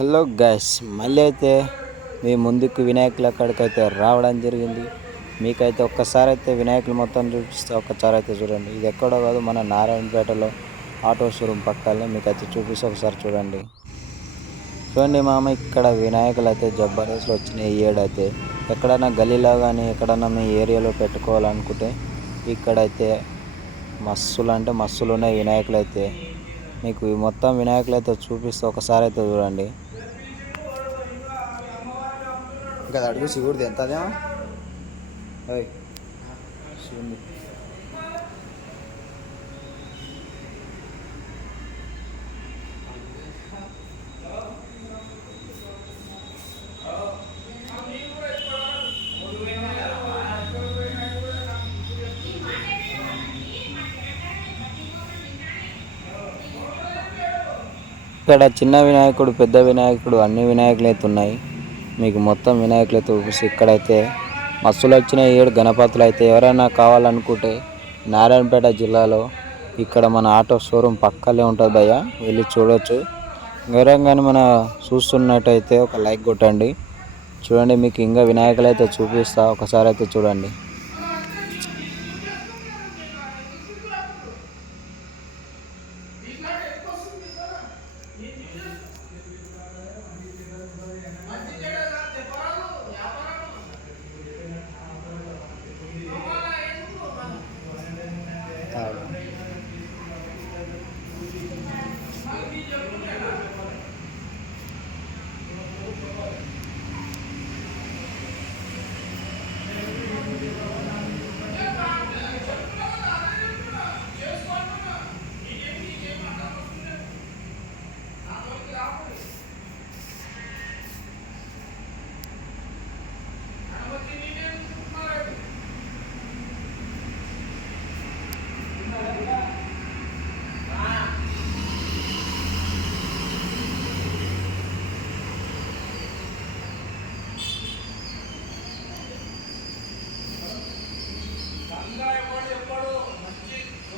Hello guys మళ్ళీ అయితే మీ ముందుకు వినాయకుల అక్కడికైతే రావడం జరిగింది. మీకైతే ఒక్కసారి అయితే వినాయకులు మొత్తం చూపిస్తే ఒక్కసారి అయితే చూడండి. ఇది ఎక్కడో కాదు మన నారాయణపేటలో ఆటో షోరూమ్ పక్కనే మీకైతే చూపిస్తే ఒకసారి చూడండి. చూడండి మామ ఇక్కడ వినాయకులు అయితే జబర్దస్త్లో వచ్చినాయి ఈ ఏడైతే. ఎక్కడైనా గలీలో కానీ ఎక్కడైనా మీ ఏరియాలో పెట్టుకోవాలనుకుంటే ఇక్కడైతే మస్సులు అంటే మస్సులు ఉన్నాయి వినాయకులు అయితే మీకు ఈ మొత్తం వినాయకులు అయితే చూపిస్తే ఒకసారి అయితే చూడండి. ఇంకా అడుగు శివుడిది ఎంత అదేమో? ఓయ్ శివుడి ఇక్కడ చిన్న వినాయకుడు పెద్ద వినాయకుడు అన్ని వినాయకులు అయితే ఉన్నాయి. మీకు మొత్తం వినాయకులు అయితే చూపిస్తే ఇక్కడైతే మస్తులు వచ్చిన ఏడు గణపతులు అయితే ఎవరైనా కావాలనుకుంటే నారాయణపేట జిల్లాలో ఇక్కడ మన ఆటో షోరూమ్ పక్కనే ఉంటుంది భయ్య. వెళ్ళి చూడొచ్చు. వివరంగానే మన చూస్తున్నట్టయితే ఒక లైక్ కొట్టండి. చూడండి మీకు ఇంకా వినాయకులు అయితే చూపిస్తా. ఒకసారి అయితే చూడండి.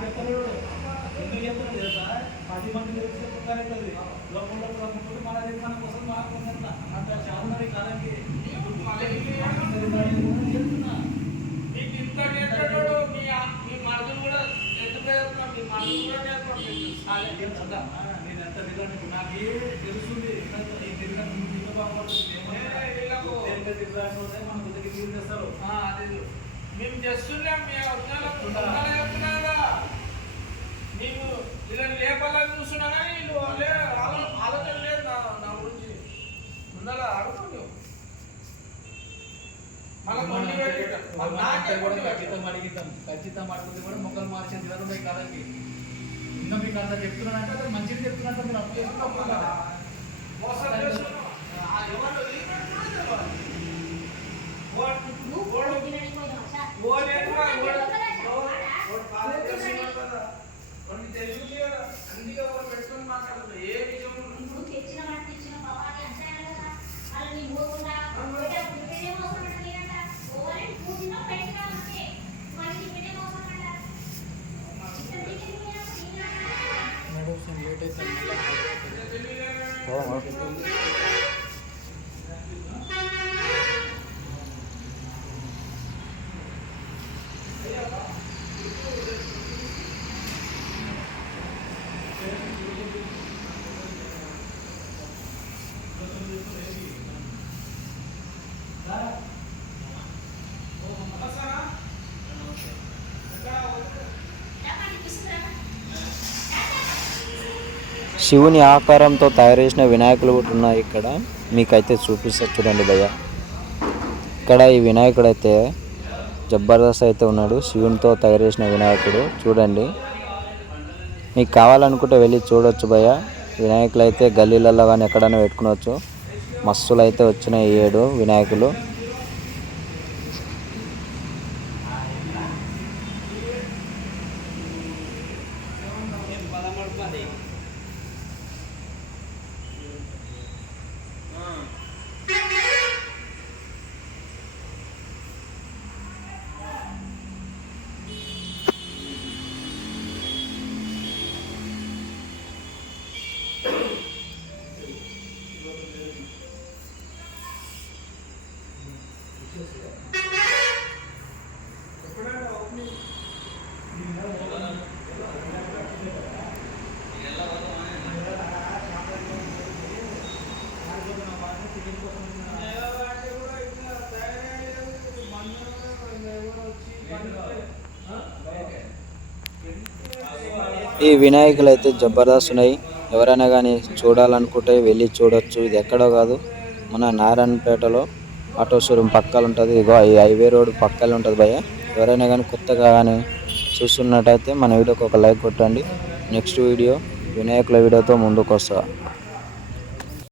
చెప్తాడు ఎందుకు చెప్తాడు తెలుసా పది మంది తెలిస్తే పుట్టాలి లోపల ముట్టుకుంటే మన దగ్గర మన కోసం మాకుందంత అంత చాలా కాలానికి చెప్తున్నా నీకు ఇంత నేర్పేటోడు మీ మీ మరదలు కూడా ఎందుకు నేర్పుతున్నావు? మీ మరదలు కూడా నేర్పడం సాలే చెప్తుందా నేను ఎంత తిరగను నాకు ఏ తెలుస్తుంది ఎంత- ఈ తిరగను ఇంత బాగుపడుతుంది ఏ, వీళ్ళకు. మన బుద్ధికి తీరు చేస్తారు ఆ, అది మేము చేస్తున్నాం మీ అజ్ఞానం ఉండాలని చెప్తున్నారా? నీకు వీళ్ళని లేపాలని చూస్తున్నా కానీ వీళ్ళు? వాళ్ళే ఆలో- ఆలోచన లేదు నా నా గురించి. ముందర అడుగుతుంది. ఖచ్చితం అడిగితాం ఖచ్చితం అడుగుతుంది కూడా మొక్కలు మార్చిన ఉన్నాయి కాలానికి ఇంకా మీకు అంత చెప్తున్నానంటే అది మంచిది చెప్తున్నట్టు మీరు అప్పు చేసుకున్నప్పుడు శివుని ఆకారంతో తయారు చేసిన వినాయకులు కూడా ఉన్నాయి ఇక్కడ. మీకైతే చూపిస్తా చూడండి భయ్య. ఇక్కడ ఈ వినాయకుడు అయితే జబర్దస్త్ అయితే ఉన్నాడు. శివునితో తయారు చేసిన వినాయకుడు. చూడండి. మీకు కావాలనుకుంటే వెళ్ళి చూడొచ్చు భయ్య. వినాయకులు అయితే గల్లీలలో కానీ ఎక్కడైనా పెట్టుకునవచ్చు మస్తులు అయితే వచ్చినాయి ఏడు వినాయకులు. ఈ వినాయకులు అయితే జబర్దస్త్ ఉన్నాయి. ఎవరైనా కానీ చూడాలనుకుంటే వెళ్ళి చూడొచ్చు. ఇది ఎక్కడో కాదు మన నారాయణపేటలో. ఆటో షోరూమ్ పక్కలు ఉంటుంది ఇగో ఈ హైవే రోడ్ పక్కన ఉంటుంది భయ్య. ఎవరైనా కానీ కొత్తగా కానీ చూస్తున్నట్టయితే మన వీడియోకి ఒక లైక్ కొట్టండి. నెక్స్ట్ వీడియో వినాయకుల వీడియోతో ముందుకు వస్తా